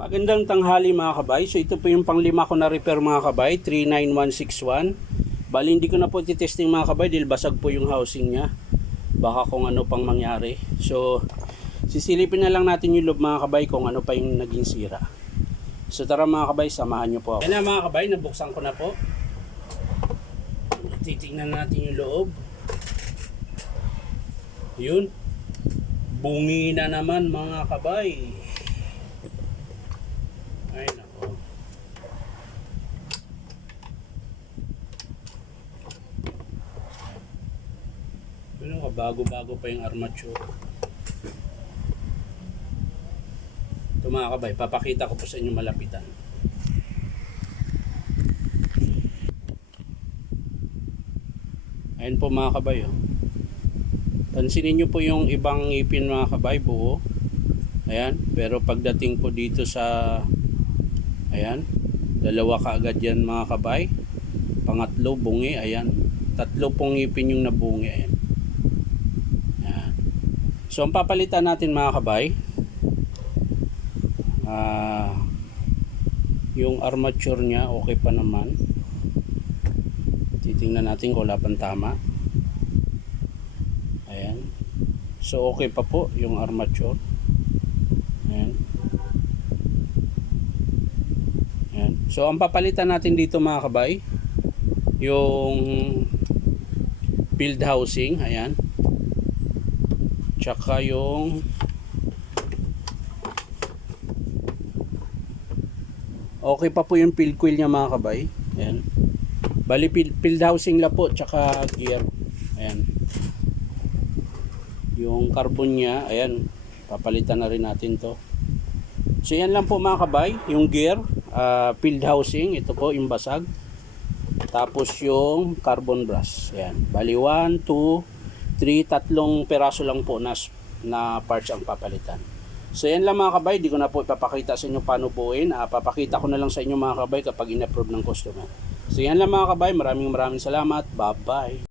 Magandang tanghali mga kabay. So ito po yung panglima ko na repair mga kabay, 39161. Bali hindi ko na po titesting mga kabay dahil basag po yung housing niya. Baka kung ano pang mangyari. So sisilipin na lang natin yung loob mga kabay kung ano pa yung naging sira. So tara mga kabay, samahan nyo po ako. Yan na mga kabay, nabuksan ko na po. Titingnan natin yung loob. Yun. Bungi na naman mga kabay. Ay nako. Ano ka, bago-bago pa yung armature. Ito mga kabay, papakita ko po sa inyo malapitan. Ayan po mga kabay, oh. Pansinin nyo po yung ibang ngipin mga kabay, buo. Ayan, pero pagdating po dito sa ayan, dalawa kaagad yan mga kabay. Pangatlo, bungi, ayan. Tatlo pong ngipin yung nabungi, ayan. Ayan. So ang papalitan natin mga kabay, yung armature nya okay pa naman. Titingnan natin kung wala pang tama. Ayan. So okay pa po yung armature. Ayan. Ayan. So ang papalitan natin dito mga kabay, yung field housing, ayan. Tsaka yung okay pa po yung field coil nya mga kabay. Ayan. Bali field housing la po tsaka gear. Ayan. Yung carbon nya, ayan, papalitan na rin natin to. So yan lang po mga kabay, yung gear, field housing, ito po yung basag. Tapos yung carbon brush. Ayan. Bali 1, 2, 3, tatlong peraso lang po na parts ang papalitan. So yan lang mga kabay, di ko na po ipapakita sa inyo paano buuin. Papakita ko na lang sa inyo mga kabay kapag in-approve ng customer. So yan lang mga kabay, maraming salamat. Bye bye.